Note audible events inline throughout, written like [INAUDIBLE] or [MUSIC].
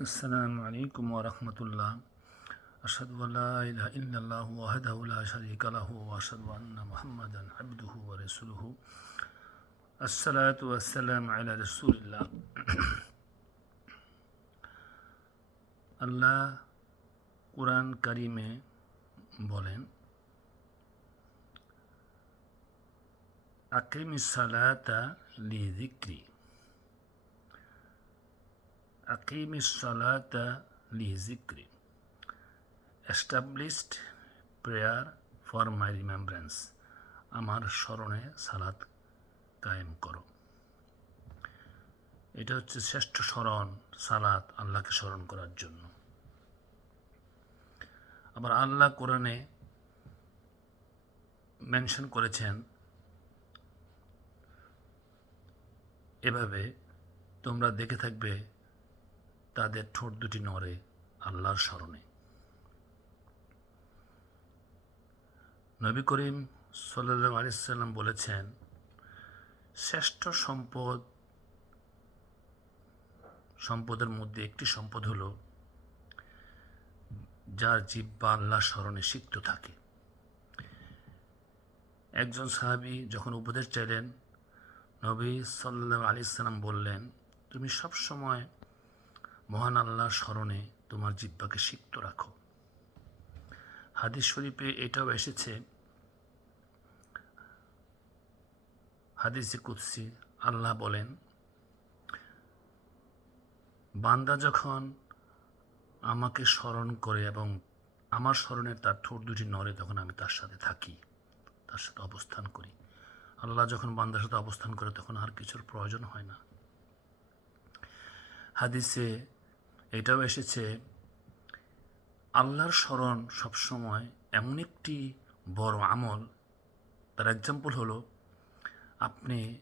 السلام عليكم ورحمة الله. أشهد أن لا إله إلا الله وحده لا شريك له وأشهد أن محمدا عبده ورسوله. الصلاة والسلام على رسول الله. [COUGHS] الله قرآن كريم بولين أقيم الصلاة لذكري আকিম সালাতা লি যিকরি established prayer for my remembrance আমার স্মরণে সালাত কায়েম করো। এটা হচ্ছে শ্রেষ্ঠ স্মরণ, সালাত আল্লাহকে স্মরণ করার জন্য। আবার আল্লাহ কোরআনে মেনশন করেছেন, এভাবে তোমরা দেখে থাকবে তাদের ঠোঁট দুটি নড়ে আল্লাহর স্মরণে। নবী করিম সাল্লাহ আলিয়াল্লাম বলেছেন, শ্রেষ্ঠ সম্পদ, সম্পদের মধ্যে একটি সম্পদ হলো যার জিব্বা আল্লাহ স্মরণে সিক্ত থাকে। একজন সাহাবি যখন উপদেশ চাইলেন, নবী সাল্লাহ আলি সাল্লাম বললেন, তুমি সব সময় মহান আল্লাহর স্মরণে তোমার জিব্বাকে সিক্ত রাখো। হাদিস শরীফে এটাও এসেছে, হাদিসে কুৎসি আল্লাহ বলেন, বান্দা যখন আমাকে স্মরণ করে এবং আমার স্মরণের তার ঠোঁট দুটি নড়ে, তখন আমি তার সাথে থাকি, তার সাথে অবস্থান করি। আল্লাহ যখন বান্দার সাথে অবস্থান করে, তখন আর কিছুর প্রয়োজন হয় না। হাদিসে এটাও এসেছে। আল্লাহর স্মরণ সবসময় এমন একটি বড় আমল। তার এক্সাম্পল হলো, আপনি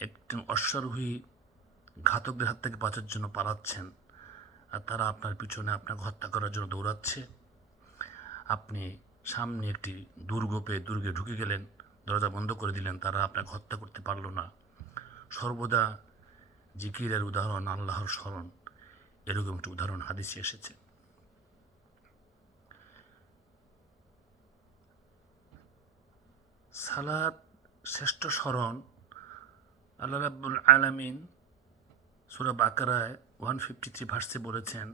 একজন অশ্বারোহী ঘাতকদের হাত থেকে বাঁচার জন্য পালাচ্ছেন আর তারা আপনার পিছনে আপনাকে হত্যা করার জন্য দৌড়াচ্ছে। আপনি সামনে একটি দুর্গ পেয়ে দুর্গে ঢুকে গেলেন, দরজা বন্ধ করে দিলেন, তারা আপনাকে হত্যা করতে পারল না। সর্বদা জিকিরের উদাহরণ আল্লাহর স্মরণ। এরকম একটি উদাহরণ হাদিসে এসেছে। সালাদ শ্রেষ্ঠ স্মরণ আল্লাহ রাব্বুল আলামিন সুরাব আকারায় ওয়ান ফিফটি থ্রি ভার্সে বলেছেন,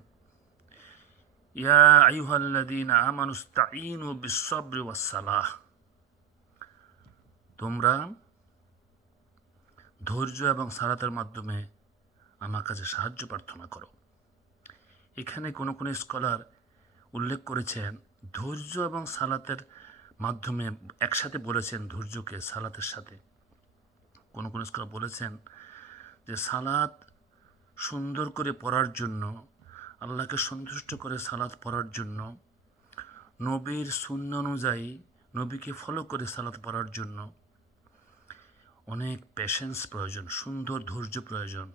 ইয়া আইহাল্লাদিন আমানুস্তাইন ও বিশ্বব্রি ওয়াসালাহ তোমরা ধৈর্য এবং সালাতের মাধ্যমে আমার কাছে সাহায্য প্রার্থনা করো। এখানে কোনো কোনো স্কলার উল্লেখ করেছেন, ধৈর্য এবং সালাতের মাধ্যমে একসাথে বলেছেন ধৈর্যকে, সালাতের সাথে। কোনো কোনো স্কলার বলেছেন যে সালাত সুন্দর করে পড়ার জন্য, আল্লাহকে সন্তুষ্ট করে সালাত পড়ার জন্য, নবীর শূন্য অনুযায়ী নবীকে ফলো করে সালাত পড়ার জন্য অনেক পেশেন্স প্রয়োজন, সুন্দর ধৈর্য প্রয়োজন।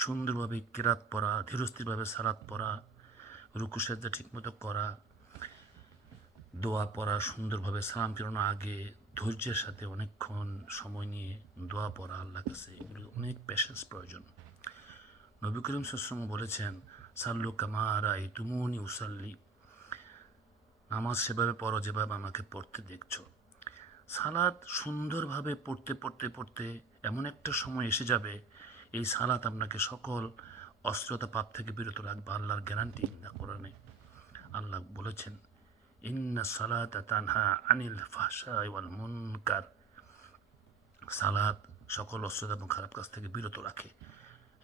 সুন্দরভাবে কেরাত পড়া ধীরস্থিরভাবে সালাত পড়া রুকুসাজ্জা ঠিকমতো করা, দোয়া পড়া সুন্দরভাবে সালাম ফেরানো আগে ধৈর্যের সাথে অনেকক্ষণ সময় নিয়ে দোয়া পড়া আল্লাহ কাছে। এগুলো অনেক পেশেন্স প্রয়োজন। নবী করিম সসম বলেছেন, সাল্লু কামারা এই তুমুনি উসাল্লি। নামাজ সেভাবে পড়ো, যেভাবে আমাকে পড়তে দেখছ। সালাদ সুন্দরভাবে পড়তে পড়তে পড়তে এমন একটা সময় এসে যাবে এই সালাত আপনাকে সকল অস্ত্রতা পাপ থেকে বিরত রাখবে, আল্লাহর গ্যারান্টি না কোরআনে। আল্লাহ বলেছেন, ইন্না সালাত তানহা আনিল ফাহসা ওয়াল মুনকার। সালাদ সকল অস্ত্রতা এবং খারাপ কাজ থেকে বিরত রাখে।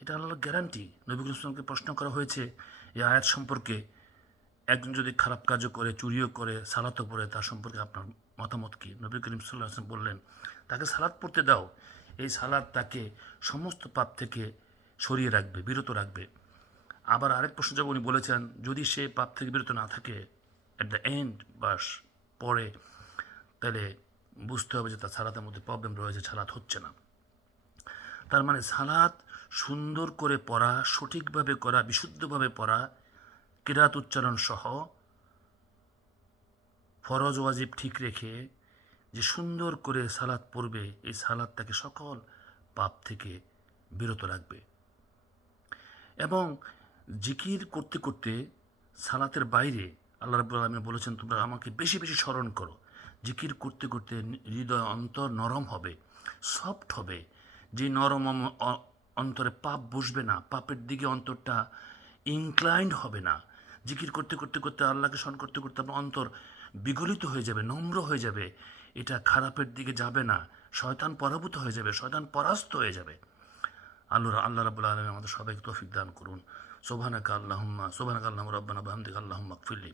এটা আল্লাহর গ্যারান্টি নবীল ইসলামকে প্রশ্ন করা হয়েছে, এই আয়াত সম্পর্কে একজন যদি খারাপ কাজও করে, চুরিও করে, সালাতও পড়ে, তার সম্পর্কে আপনার মতামত কী? নবী করিম সাল্লাহ আসলাম বললেন, তাকে সালাদ পড়তে দাও। এই সালাদ তাকে সমস্ত পাপ থেকে সরিয়ে রাখবে, বিরত রাখবে। আবার আরেক প্রশ্ন যখন উনি বলেছেন, যদি সে পাপ থেকে বিরত না থাকে অ্যাট দ্য এন্ড বা পরে, তাহলে বুঝতে হবে যে তার সালাতের মধ্যে প্রবলেম রয়েছে সালাত হচ্ছে না। তার মানে সালাত সুন্দর করে পড়া, সঠিকভাবে করা, বিশুদ্ধভাবে পড়া, কিরাত উচ্চারণ সহ, ফরজ ওয়াজিব ঠিক রেখে যে সুন্দর করে সালাদ পড়বে, এই সালাদ তাকে সকল পাপ থেকে বিরত রাখবে। এবং জিকির করতে করতে সালাতের বাইরে আল্লাহ রাবুল আলমী বলেছেন, তোমরা আমাকে বেশি বেশি স্মরণ করো। জিকির করতে করতে হৃদয় অন্তর নরম হবে, সফট হবে। যে নরম অন্তরে পাপ বসবে না, পাপের দিকে অন্তরটা ইনক্লাইন্ড হবে না। জিকির করতে করতে করতে আল্লাহকে স্মরণ করতে করতে আপনার অন্তর বিগলিত হয়ে যাবে, নম্র হয়ে যাবে। এটা খারাপের দিকে যাবে না। শয়তান পরাভূত হয়ে যাবে, শয়তান পরাস্ত হয়ে যাবে। আল্লাহ আল্লাহ রাবুল আলমী আমাদের সবাইকে তৌফিক দান করুন। সোভানাকা আল্লাহম্মা সোভানাকা আল্লাহ রব্বানা বাহামদিক আল্লাহম্মা ফিল্লি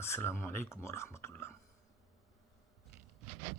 আসসালামু আলাইকুম রহমতুল্লাহ।